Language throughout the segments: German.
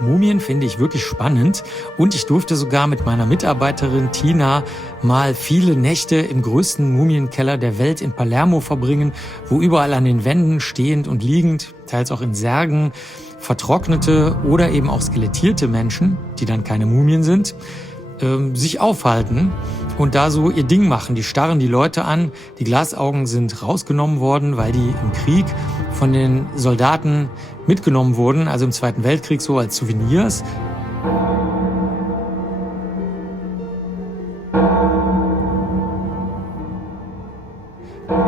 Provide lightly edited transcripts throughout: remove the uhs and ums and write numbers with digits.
Mumien finde ich wirklich spannend und ich durfte sogar mit meiner Mitarbeiterin Tina mal viele Nächte im größten Mumienkeller der Welt in Palermo verbringen, wo überall an den Wänden stehend und liegend, teils auch in Särgen, vertrocknete oder eben auch skelettierte Menschen, die dann keine Mumien sind, sich aufhalten und da so ihr Ding machen. Die starren die Leute an, die Glasaugen sind rausgenommen worden, weil die im Krieg von den Soldaten mitgenommen wurden, also im Zweiten Weltkrieg so als Souvenirs.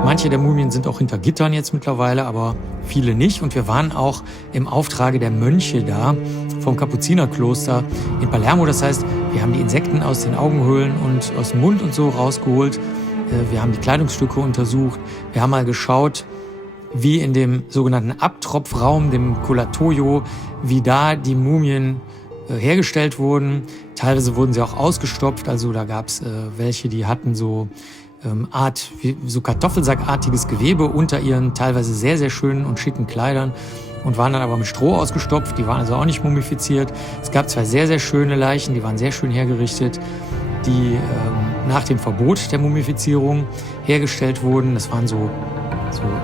Manche der Mumien sind auch hinter Gittern jetzt mittlerweile, aber viele nicht. Und wir waren auch im Auftrage der Mönche da, vom Kapuzinerkloster in Palermo. Das heißt, wir haben die Insekten aus den Augenhöhlen und aus dem Mund und so rausgeholt. Wir haben die Kleidungsstücke untersucht. Wir haben mal geschaut, wie in dem sogenannten Abtropfraum, dem Collatoio, wie da die Mumien hergestellt wurden. Teilweise wurden sie auch ausgestopft. Also da gab es welche, die hatten so so kartoffelsackartiges Gewebe unter ihren teilweise sehr, sehr schönen und schicken Kleidern und waren dann aber mit Stroh ausgestopft. Die waren also auch nicht mumifiziert. Es gab zwei sehr, sehr schöne Leichen, die waren sehr schön hergerichtet, die nach dem Verbot der Mumifizierung hergestellt wurden. Das waren so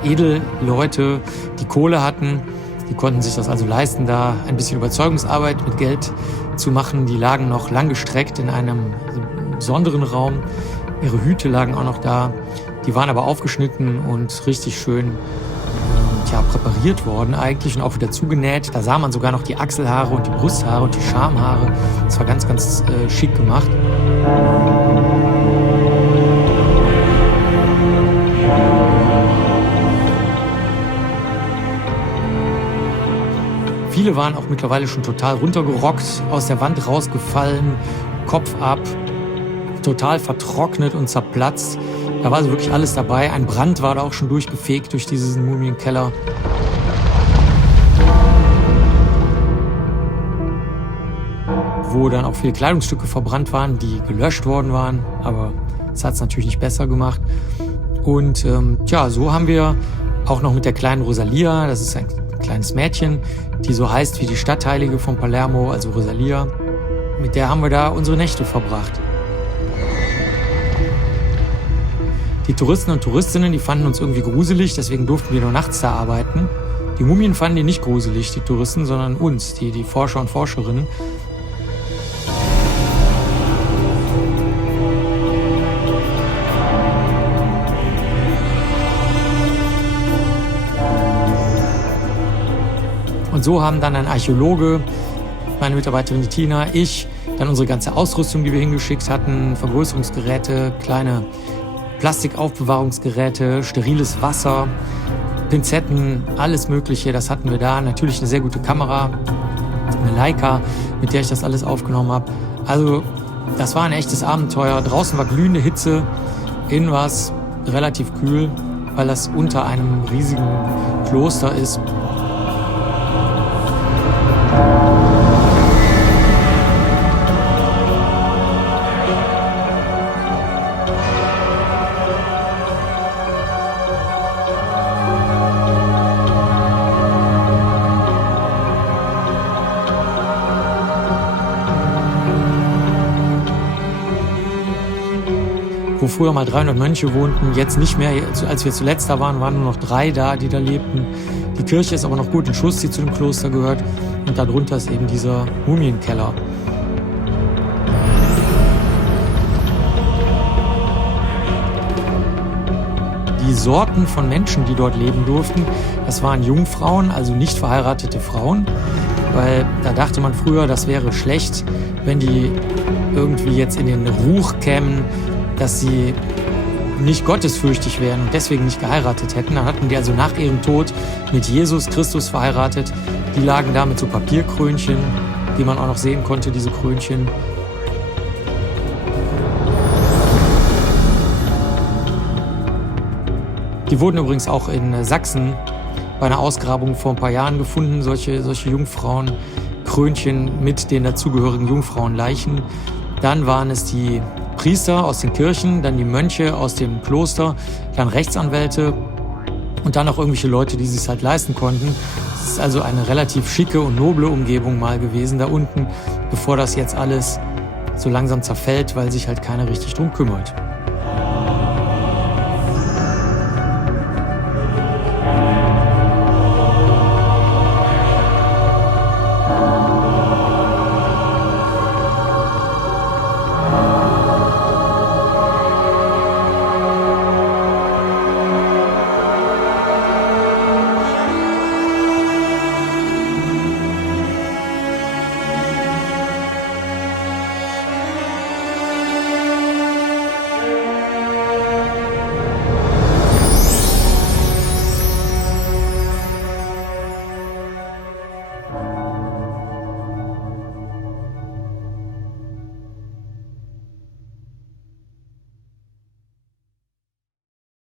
Edelleute, die Kohle hatten. Die konnten sich das also leisten, da ein bisschen Überzeugungsarbeit mit Geld zu machen. Die lagen noch langgestreckt in einem besonderen Raum. Ihre Hüte lagen auch noch da. Die waren aber aufgeschnitten und richtig schön präpariert worden eigentlich und auch wieder zugenäht. Da sah man sogar noch die Achselhaare und die Brusthaare und die Schamhaare. Das war ganz, ganz schick gemacht. Viele waren auch mittlerweile schon total runtergerockt, aus der Wand rausgefallen, Kopf ab, total vertrocknet und zerplatzt. Da war also wirklich alles dabei. Ein Brand war da auch schon durchgefegt durch diesen Mumienkeller. Wo dann auch viele Kleidungsstücke verbrannt waren, die gelöscht worden waren. Aber das hat es natürlich nicht besser gemacht. Und so haben wir auch noch mit der kleinen Rosalia, das ist ein kleines Mädchen, die so heißt wie die Stadtheilige von Palermo, also Rosalia. Mit der haben wir da unsere Nächte verbracht. Die Touristen und Touristinnen, die fanden uns irgendwie gruselig, deswegen durften wir nur nachts da arbeiten. Die Mumien fanden die nicht gruselig, die Touristen, sondern uns, die Forscher und Forscherinnen. Und so haben dann ein Archäologe, meine Mitarbeiterin die Tina, ich, dann unsere ganze Ausrüstung, die wir hingeschickt hatten, Vergrößerungsgeräte, kleine Plastikaufbewahrungsgeräte, steriles Wasser, Pinzetten, alles Mögliche, das hatten wir da. Natürlich eine sehr gute Kamera, eine Leica, mit der ich das alles aufgenommen habe. Also das war ein echtes Abenteuer. Draußen war glühende Hitze, innen war es relativ kühl, weil das unter einem riesigen Kloster ist. Wo früher mal 300 Mönche wohnten, jetzt nicht mehr. Als wir zuletzt da waren, waren nur noch 3 da, die da lebten. Die Kirche ist aber noch gut in Schuss, die zu dem Kloster gehört. Und darunter ist eben dieser Mumienkeller. Die Sorten von Menschen, die dort leben durften, das waren Jungfrauen, also nicht verheiratete Frauen. Weil da dachte man früher, das wäre schlecht, wenn die irgendwie jetzt in den Ruch kämen, dass sie nicht gottesfürchtig wären und deswegen nicht geheiratet hätten. Dann hatten die also nach ihrem Tod mit Jesus Christus verheiratet. Die lagen da mit so Papierkrönchen, die man auch noch sehen konnte, diese Krönchen. Die wurden übrigens auch in Sachsen bei einer Ausgrabung vor ein paar Jahren gefunden, solche Jungfrauenkrönchen mit den dazugehörigen Jungfrauenleichen. Dann waren es die Priester aus den Kirchen, dann die Mönche aus dem Kloster, dann Rechtsanwälte, und dann auch irgendwelche Leute, die es sich halt leisten konnten. Es ist also eine relativ schicke und noble Umgebung mal gewesen da unten, bevor das jetzt alles so langsam zerfällt, weil sich halt keiner richtig drum kümmert.